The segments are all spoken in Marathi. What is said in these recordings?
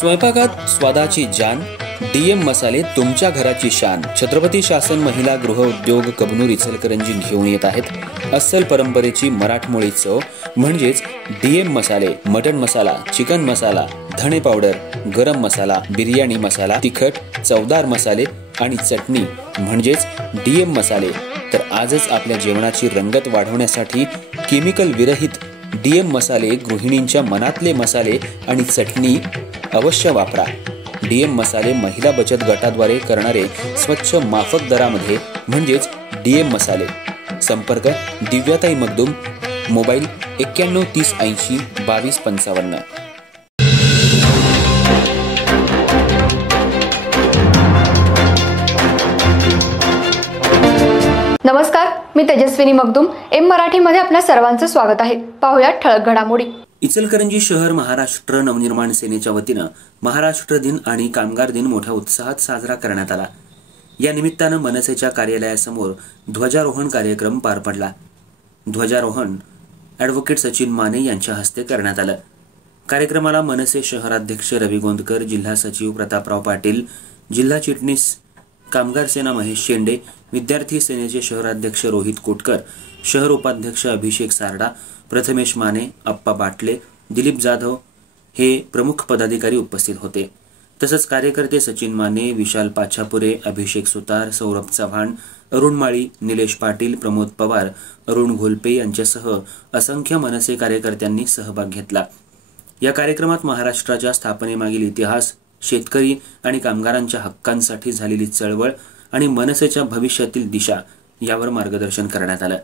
स्वयंपाकात स्वादाची जान, डीएम मसाले तुमच्या घराची शान. छत्रपती शासन महिला गृह उद्योग कबनूर इचलकरंजी घेऊन येत आहेत अस्सल परंपरेची मराठमोळी चव म्हणजेच डीएम मसाले. मटन मसाला, चिकन मसाला, धणे पावडर, गरम मसाला, बिर्याणी मसाला, तिखट चवदार मसाले आणि चटणी म्हणजेच डीएम मसाले. तर आजच आपल्या जेवणाची रंगत वाढवण्यासाठी केमिकल विरहित डीएम मसाले, गृहिणींच्या मनातले मसाले आणि चटणी अवश्य वापरा. डीएम मसाले महिला बचत गटाद्वारे करणारे स्वच्छ माफक दरामध्ये म्हणजेच डीएम मसाले. संपर्क दिव्याताई मगदूम, मोबाईल 91 30 80 22 55. नमस्कार, मी तेजस्विनी मगदूम. एम मराठीमध्ये आपल्या सर्वांचं स्वागत आहे. पाहूया ठळक घडामोडी. इचलकरंजी शहर महाराष्ट्र नवनिर्माण सेनेच्या वतीनं महाराष्ट्र दिन आणि कामगार दिन मोठ्या उत्साहात साजरा करण्यात आला. या निमित्तानं मनसेच्या कार्यालयासमोर ध्वजारोहण कार्यक्रम पार पडला. ध्वजारोहण ॲडव्होकेट सचिन माने यांच्या हस्ते करण्यात आलं. कार्यक्रमाला मनसे शहराध्यक्ष रवी गोंदकर, जिल्हा सचिव प्रतापराव पाटील, जिल्हा चिटणीस कामगार सेना महेश शेंडे, विद्यार्थी सेनेचे शहराध्यक्ष रोहित कोटकर, शहर उपाध्यक्ष अभिषेक सारडा, प्रथमेश माने, अप्पा बाटले, दिलीप जाधव हे प्रमुख पदाधिकारी उपस्थित होते. तसंच कार्यकर्ते सचिन माने, विशाल पाछापुरे, अभिषेक सुतार, सौरभ चव्हाण, अरुण माळी, निलेश पाटील, प्रमोद पवार, अरुण घोलपे यांच्यासह असंख्य मनसे कार्यकर्त्यांनी सहभाग घेतला. या कार्यक्रमात महाराष्ट्राच्या स्थापनेमागील इतिहास, शेतकरी आणि कामगारांच्या हक्कांसाठी झालेली चळवळ आणि मनसेच्या भविष्यातील दिशा यावर मार्गदर्शन करण्यात आलं.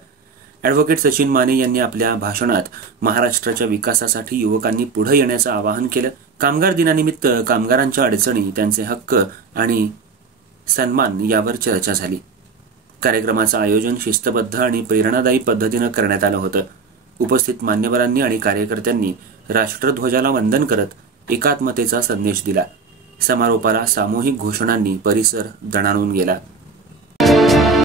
ॲडव्होकेट सचिन माने यांनी आपल्या भाषणात महाराष्ट्राच्या विकासासाठी युवकांनी पुढे येण्याचं आवाहन केलं. कामगार दिनानिमित्त कामगारांच्या अडचणी, त्यांचे हक्क आणि सन्मान यावर चर्चा झाली. कार्यक्रमाचं आयोजन शिस्तबद्ध आणि प्रेरणादायी पद्धतीनं करण्यात आलं होतं. उपस्थित मान्यवरांनी आणि कार्यकर्त्यांनी राष्ट्रध्वजाला वंदन करत एकात्मतेचा संदेश दिला. समारोपाला सामूहिक घोषणांनी परिसर दणाणून गेला.